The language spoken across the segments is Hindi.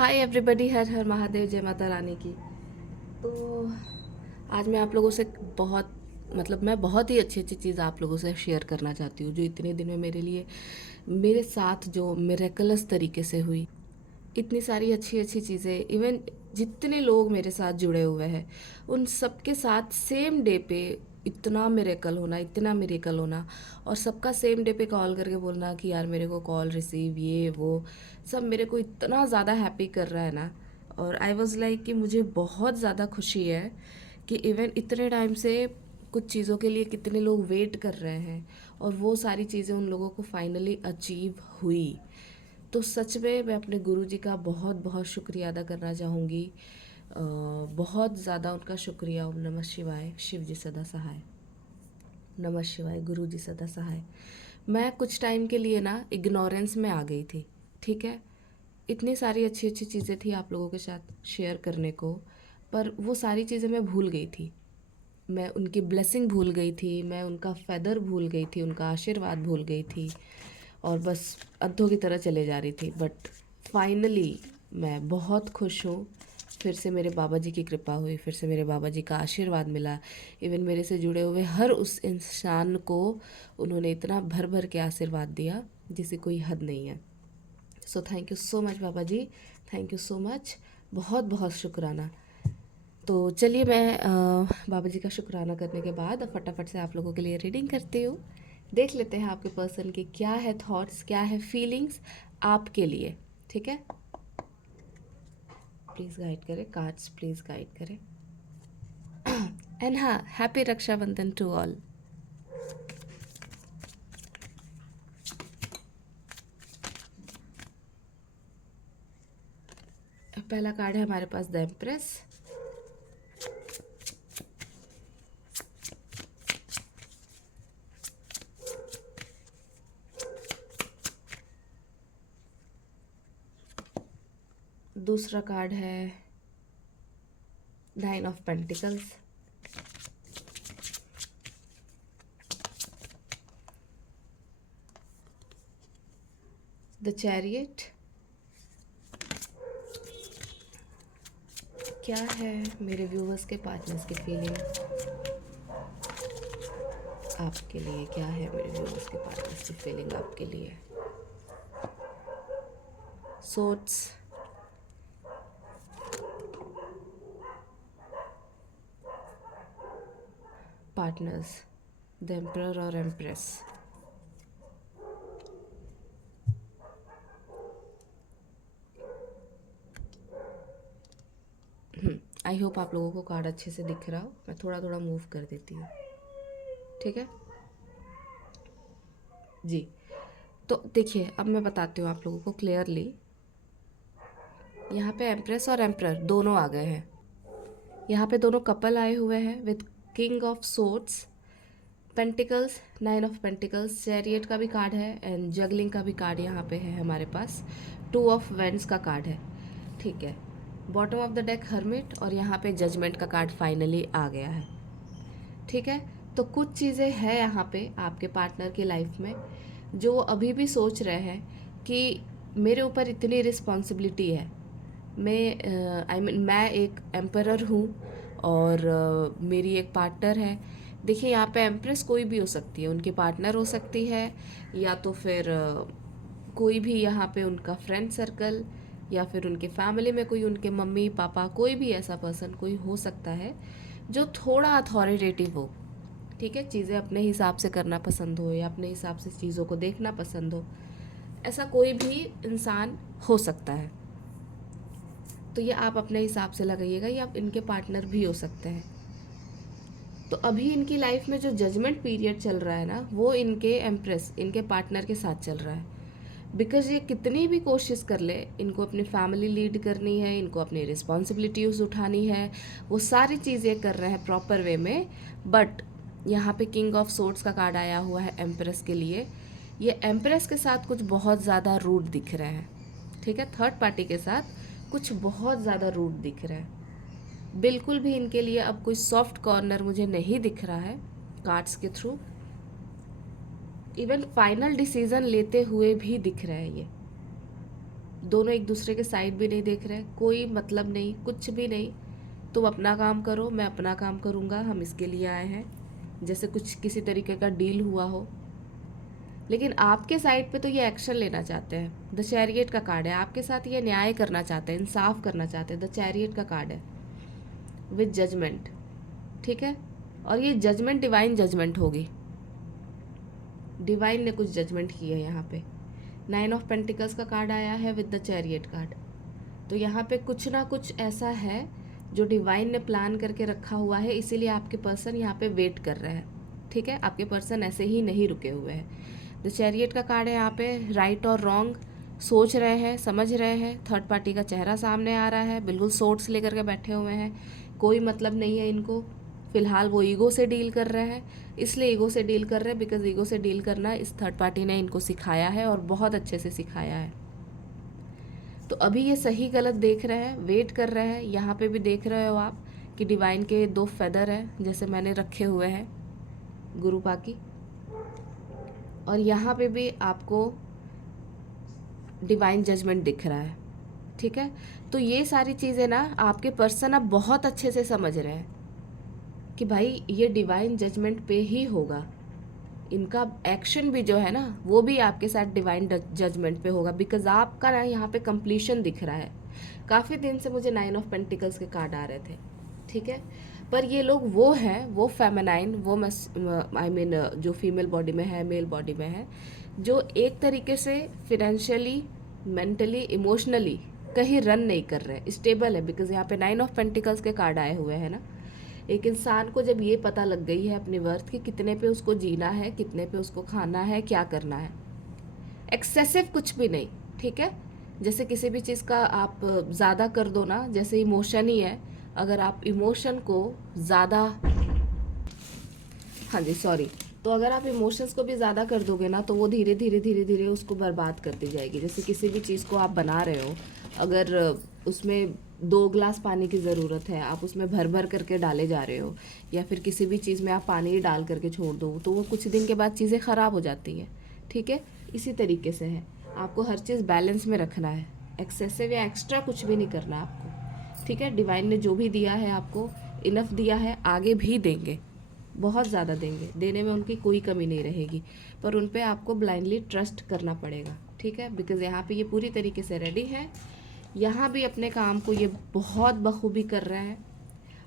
हाय एवरीबॉडी, हर हर महादेव, जय माता रानी की। तो आज मैं आप लोगों से मैं बहुत ही अच्छी अच्छी चीज़ आप लोगों से शेयर करना चाहती हूँ, जो इतने दिन में मेरे लिए मेरे साथ जो मिरेकलस तरीके से हुई। इतनी सारी अच्छी अच्छी चीज़ें, इवन जितने लोग मेरे साथ जुड़े हुए हैं उन सबके साथ सेम डे पे इतना मिरेकल होना, और सबका सेम डे पे कॉल करके बोलना कि यार मेरे को कॉल रिसीव, ये वो सब मेरे को इतना ज़्यादा हैप्पी कर रहा है ना। और आई वॉज़ लाइक कि मुझे बहुत ज़्यादा खुशी है कि इवन इतने टाइम से कुछ चीज़ों के लिए कितने लोग वेट कर रहे हैं, और वो सारी चीज़ें उन लोगों को फाइनली अचीव हुई। तो सच में मैं अपने गुरुजी का बहुत बहुत शुक्रिया अदा करना चाहूँगी। बहुत ज़्यादा उनका शुक्रिया। ओम नमः शिवाय, शिव जी सदा सहाय। नमः शिवाय, गुरु जी सदा सहाय। मैं कुछ टाइम के लिए ना इग्नोरेंस में आ गई थी, ठीक है। इतनी सारी अच्छी अच्छी चीज़ें थी आप लोगों के साथ शेयर करने को, पर वो सारी चीज़ें मैं भूल गई थी। मैं उनकी ब्लेसिंग भूल गई थी, मैं उनका फेदर भूल गई थी, उनका आशीर्वाद भूल गई थी, और बस अंधों की तरह चले जा रही थी। बट फाइनली मैं बहुत खुश हूँ। फिर से मेरे बाबा जी की कृपा हुई, फिर से मेरे बाबा जी का आशीर्वाद मिला। इवन मेरे से जुड़े हुए हर उस इंसान को उन्होंने इतना भर भर के आशीर्वाद दिया जिसे कोई हद नहीं है। So thank you so much Baba ji, thank you so much, बहुत बहुत शुक्राना। तो चलिए मैं बाबा जी का शुक्राना करने के बाद अब फटाफट से आप लोगों के लिए रीडिंग करती हूँ। देख लेते हैं आपके पर्सन के क्या है थॉट्स, क्या है फीलिंग्स आपके लिए, ठीक है। प्लीज़ गाइड करें कार्ड्स, प्लीज़ गाइड करें। एंड हाँ, हैप्पी रक्षाबंधन टू ऑल। पहला कार्ड है हमारे पास द एम्प्रेस। दूसरा कार्ड है 9 ऑफ पेंटिकल्स। The chariot. क्या है मेरे व्यूवर्स के पार्टनर्स की फीलिंग आपके लिए, क्या है मेरे व्यूवर्स के पार्टनर्स की फीलिंग आपके लिए। सोर्ट्स, पार्टनर्स, द एम्परर और एम्प्रेस। आई होप आप लोगों को कार्ड अच्छे से दिख रहा हो। मैं थोड़ा थोड़ा मूव कर देती हूँ, ठीक है जी। तो देखिए, अब मैं बताती हूँ आप लोगों को क्लियरली। यहाँ पे एम्प्रेस और एम्परर दोनों आ गए हैं। यहाँ पे दोनों कपल आए हुए हैं with king of swords, pentacles, 9 of pentacles, chariot का भी कार्ड है एंड जगलिंग का भी कार्ड यहाँ पे है हमारे पास। 2 ऑफ वेंड्स का कार्ड है, ठीक है। Bottom of the deck hermit, और यहाँ पे जजमेंट का कार्ड फाइनली आ गया है, ठीक है। तो कुछ चीज़ें हैं यहाँ पे आपके पार्टनर की लाइफ में जो वो अभी भी सोच रहे हैं कि मेरे ऊपर इतनी रिस्पॉन्सिबिलिटी है। मैं एक एम्परर हूँ, और मेरी एक पार्टनर है। देखिए, यहाँ पे एम्प्रेस कोई भी हो सकती है, उनकी पार्टनर हो सकती है, या तो फिर कोई भी यहाँ पे उनका फ्रेंड सर्कल, या फिर उनके फैमिली में कोई उनके मम्मी पापा, कोई भी ऐसा पर्सन कोई हो सकता है जो थोड़ा अथॉरिटेटिव हो, ठीक है। चीज़ें अपने हिसाब से करना पसंद हो, या अपने हिसाब से चीज़ों को देखना पसंद हो, ऐसा कोई भी इंसान हो सकता है। तो ये आप अपने हिसाब से लगाइएगा, या आप इनके पार्टनर भी हो सकते हैं। तो अभी इनकी लाइफ में जो जजमेंट पीरियड चल रहा है ना, वो इनके एम्प्रेस, इनके पार्टनर के साथ चल रहा है। बिकॉज ये कितनी भी कोशिश कर ले, इनको अपनी फैमिली लीड करनी है, इनको अपनी रिस्पॉन्सिबिलिटीज उठानी है, वो सारी चीज़ें कर रहे हैं प्रॉपर वे में। बट यहाँ पे किंग ऑफ सोर्ड्स का कार्ड आया हुआ है एम्प्रेस के लिए। ये एम्प्रेस के साथ कुछ बहुत ज़्यादा रूड दिख रहे हैं, ठीक है। थर्ड पार्टी के साथ कुछ बहुत ज़्यादा रूड दिख रहा है। बिल्कुल भी इनके लिए अब कोई सॉफ्ट कॉर्नर मुझे नहीं दिख रहा है कार्ड्स के थ्रू। इवन फाइनल डिसीजन लेते हुए भी दिख रहा है ये, दोनों एक दूसरे के साइड भी नहीं देख रहे, कोई मतलब नहीं, कुछ भी नहीं। तुम अपना काम करो, मैं अपना काम करूँगा, हम इसके लिए आए हैं, जैसे कुछ किसी तरीके का डील हुआ हो। लेकिन आपके साइड पे तो ये एक्शन लेना चाहते हैं। द चैरियट का कार्ड है, आपके साथ ये न्याय करना चाहते हैं, इंसाफ करना चाहते हैं। द चैरियट का कार्ड है विद जजमेंट, ठीक है। और ये जजमेंट डिवाइन जजमेंट होगी, डिवाइन ने कुछ जजमेंट की है यहाँ पे। 9 ऑफ पेंटिकल्स का कार्ड आया है विद द चैरियट कार्ड। तो यहाँ पे कुछ ना कुछ ऐसा है जो डिवाइन ने प्लान करके रखा हुआ है, इसीलिए आपके पर्सन यहाँ पे वेट कर रहे हैं, ठीक है। आपके पर्सन ऐसे ही नहीं रुके हुए हैं। द चैरियट का कार्ड है यहाँ पे, राइट और रॉन्ग सोच रहे हैं, समझ रहे हैं। थर्ड पार्टी का चेहरा सामने आ रहा है, बिल्कुल सोर्ट्स लेकर के बैठे हुए हैं, कोई मतलब नहीं है इनको। फिलहाल वो ईगो से डील कर रहे हैं, इसलिए ईगो से डील कर रहे हैं बिकॉज ईगो से डील करना इस थर्ड पार्टी ने इनको सिखाया है और बहुत अच्छे से सिखाया है। तो अभी ये सही गलत देख रहे हैं, वेट कर रहे हैं। यहाँ पे भी देख रहे हो आप कि डिवाइन के 2 फेदर हैं जैसे मैंने रखे हुए हैं गुरुपा की, और यहाँ पे भी आपको डिवाइन जजमेंट दिख रहा है, ठीक है। तो ये सारी चीज़ें ना आपके पर्सन अब बहुत अच्छे से समझ रहे हैं कि भाई ये डिवाइन जजमेंट पे ही होगा। इनका एक्शन भी जो है ना वो भी आपके साथ डिवाइन जजमेंट पे होगा, बिकॉज आपका ना यहाँ पे कंप्लीशन दिख रहा है। काफ़ी दिन से मुझे 9 ऑफ पेंटिकल्स के कार्ड आ रहे थे, ठीक है। पर ये लोग वो हैं, वो फेमिनाइन, वो आई मीन जो फीमेल बॉडी में है, मेल बॉडी में है, जो एक तरीके से फिनेंशियली, मेंटली, इमोशनली कहीं रन नहीं कर रहे, स्टेबल है। बिकॉज यहाँ पे 9 ऑफ पेंटिकल्स के कार्ड आए हुए हैं ना। एक इंसान को जब ये पता लग गई है अपनी वर्थ कि कितने पे उसको जीना है, कितने पे उसको खाना है, क्या करना है, एक्सेसिव कुछ भी नहीं, ठीक है। जैसे किसी भी चीज़ का आप ज़्यादा कर दो ना, जैसे इमोशन ही है, अगर आप इमोशन को ज़्यादा, हाँ जी सॉरी, तो अगर आप इमोशंस को भी ज़्यादा कर दोगे ना तो वो धीरे धीरे धीरे धीरे उसको बर्बाद करती जाएगी। जैसे किसी भी चीज़ को आप बना रहे हो, अगर उसमें 2 ग्लास पानी की ज़रूरत है, आप उसमें भर भर करके डाले जा रहे हो, या फिर किसी भी चीज़ में आप पानी डाल करके छोड़ दो तो वो कुछ दिन के बाद चीज़ें ख़राब हो जाती हैं, ठीक है। इसी तरीके से है, आपको हर चीज़ बैलेंस में रखना है, एक्सेसिव या एक्स्ट्रा कुछ भी नहीं करना आपको, ठीक है। डिवाइन ने जो भी दिया है आपको इनफ दिया है, आगे भी देंगे, बहुत ज़्यादा देंगे, देने में उनकी कोई कमी नहीं रहेगी, पर उन पे आपको ब्लाइंडली ट्रस्ट करना पड़ेगा, ठीक है। बिकॉज़ यहाँ पे ये पूरी तरीके से रेडी है, यहाँ भी अपने काम को ये बहुत बखूबी कर रहा है।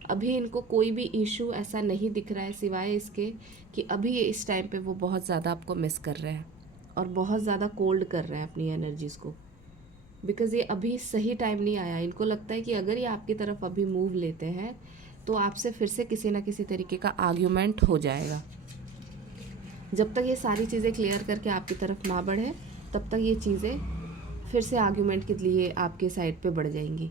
अभी इनको कोई भी इशू ऐसा नहीं दिख रहा है सिवाय इसके कि अभी ये इस टाइम पे वो बहुत ज़्यादा आपको मिस कर रहे हैं और बहुत ज़्यादा कोल्ड कर रहे हैं अपनी एनर्जीज़ को, बिकॉज़ ये अभी सही टाइम नहीं आया। इनको लगता है कि अगर ये आपकी तरफ अभी मूव लेते हैं तो आपसे फिर से किसी ना किसी तरीके का आर्ग्यूमेंट हो जाएगा। जब तक ये सारी चीज़ें क्लियर करके आपकी तरफ ना बढ़े तब तक ये चीज़ें फिर से आर्ग्यूमेंट के लिए आपके साइड पे बढ़ जाएंगी।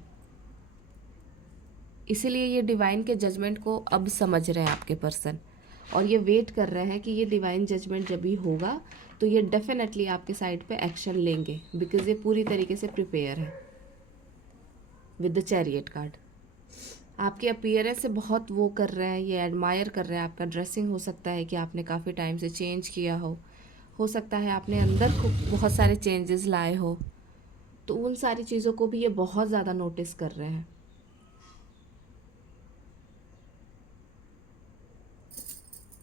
इसीलिए ये डिवाइन के जजमेंट को अब समझ रहे हैं आपके पर्सन, और ये वेट कर रहे हैं कि ये डिवाइन जजमेंट जब भी होगा तो ये डेफिनेटली आपके साइड पे एक्शन लेंगे, बिकॉज ये पूरी तरीके से प्रिपेयर है विद द चैरियट कार्ड। आपके अपीयरेंस से बहुत वो कर रहे हैं, ये एडमायर कर रहे हैं आपका ड्रेसिंग। हो सकता है कि आपने काफ़ी टाइम से चेंज किया हो सकता है आपने अंदर को बहुत सारे चेंजेस लाए हो, तो उन सारी चीज़ों को भी ये बहुत ज़्यादा नोटिस कर रहे हैं।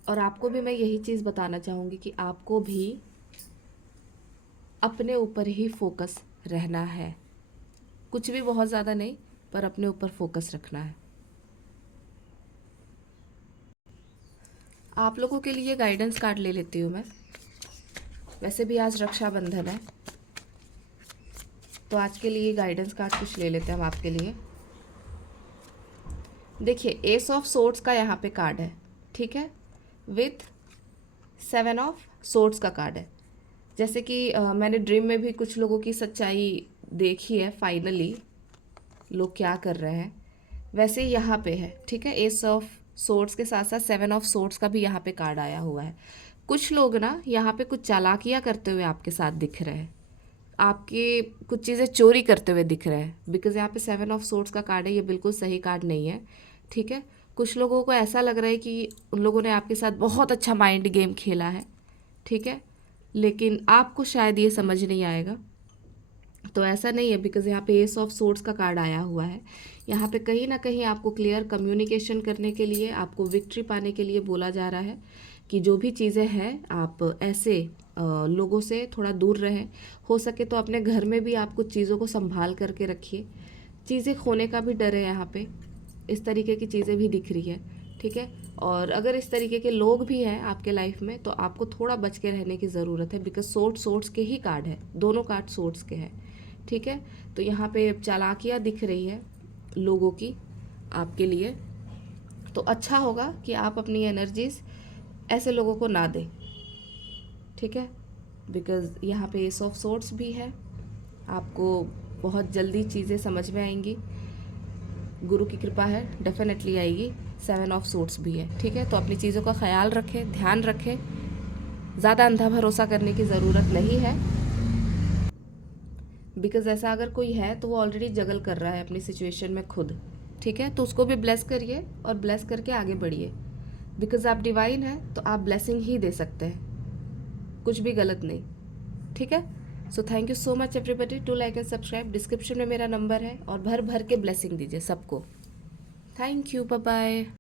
और आपको भी मैं यही चीज़ बताना चाहूँगी कि आपको भी अपने ऊपर ही फोकस रहना है, कुछ भी बहुत ज़्यादा नहीं, पर अपने ऊपर फोकस रखना है। आप लोगों के लिए गाइडेंस कार्ड ले लेती हूँ मैं। वैसे भी आज रक्षाबंधन है, तो आज के लिए गाइडेंस कार्ड कुछ ले लेते हैं हम आपके लिए। देखिए, एस ऑफ सोर्ड्स का यहाँ पे कार्ड है, ठीक है, विथ 7 ऑफ सोर्ड्स का कार्ड है। जैसे कि मैंने ड्रीम में भी कुछ लोगों की सच्चाई देखी है, फाइनली लोग क्या कर रहे हैं, वैसे ही यहाँ पे है, ठीक है। एस ऑफ सोर्ड्स के साथ साथ 7 ऑफ सोर्ड्स का भी यहाँ पे कार्ड आया हुआ है। कुछ लोग ना यहाँ पे कुछ चालाकियाँ करते हुए आपके साथ दिख रहे हैं, आपके कुछ चीज़ें चोरी करते हुए दिख रहे हैं, बिकॉज यहाँ पे 7 ऑफ सोर्ड्स का कार्ड है, ये बिल्कुल सही कार्ड नहीं है, ठीक है। कुछ लोगों को ऐसा लग रहा है कि उन लोगों ने आपके साथ बहुत अच्छा माइंड गेम खेला है, ठीक है, लेकिन आपको शायद ये समझ नहीं आएगा तो ऐसा नहीं है, बिकॉज यहाँ पे एस ऑफ सोर्ड्स का कार्ड आया हुआ है। यहाँ पे कहीं ना कहीं आपको क्लियर कम्युनिकेशन करने के लिए, आपको विक्ट्री पाने के लिए बोला जा रहा है कि जो भी चीज़ें हैं आप ऐसे लोगों से थोड़ा दूर रहें। हो सके तो अपने घर में भी आप कुछ चीज़ों को संभाल करके रखिए। चीज़ें खोने का भी डर है यहाँ पे, इस तरीके की चीज़ें भी दिख रही है, ठीक है। और अगर इस तरीके के लोग भी हैं आपके लाइफ में तो आपको थोड़ा बच के रहने की ज़रूरत है, बिकॉज सोर्ड्स के ही कार्ड है, दोनों कार्ड सोर्ड्स के हैं, ठीक है। तो यहाँ पे चालाकियाँ दिख रही है लोगों की आपके लिए। तो अच्छा होगा कि आप अपनी एनर्जीज ऐसे लोगों को ना दें, ठीक है। बिकॉज यहाँ पे एस ऑफ सोर्ड्स भी है, आपको बहुत जल्दी चीज़ें समझ में आएंगी, गुरु की कृपा है, डेफिनेटली आएगी। सेवन ऑफ सोर्ड्स भी है, ठीक है। तो अपनी चीज़ों का ख्याल रखें, ध्यान रखें, ज़्यादा अंधा भरोसा करने की ज़रूरत नहीं है, बिकॉज ऐसा अगर कोई है तो वो ऑलरेडी जगल कर रहा है अपनी सिचुएशन में खुद, ठीक है। तो उसको भी ब्लेस करिए और ब्लेस करके आगे बढ़िए, बिकॉज आप डिवाइन हैं तो आप ब्लेसिंग ही दे सकते हैं, कुछ भी गलत नहीं, ठीक है। So thank you so much everybody to like and subscribe. Description में मेरा नंबर है और भर भर के ब्लेसिंग दीजिए सबको। Thank you, bye bye.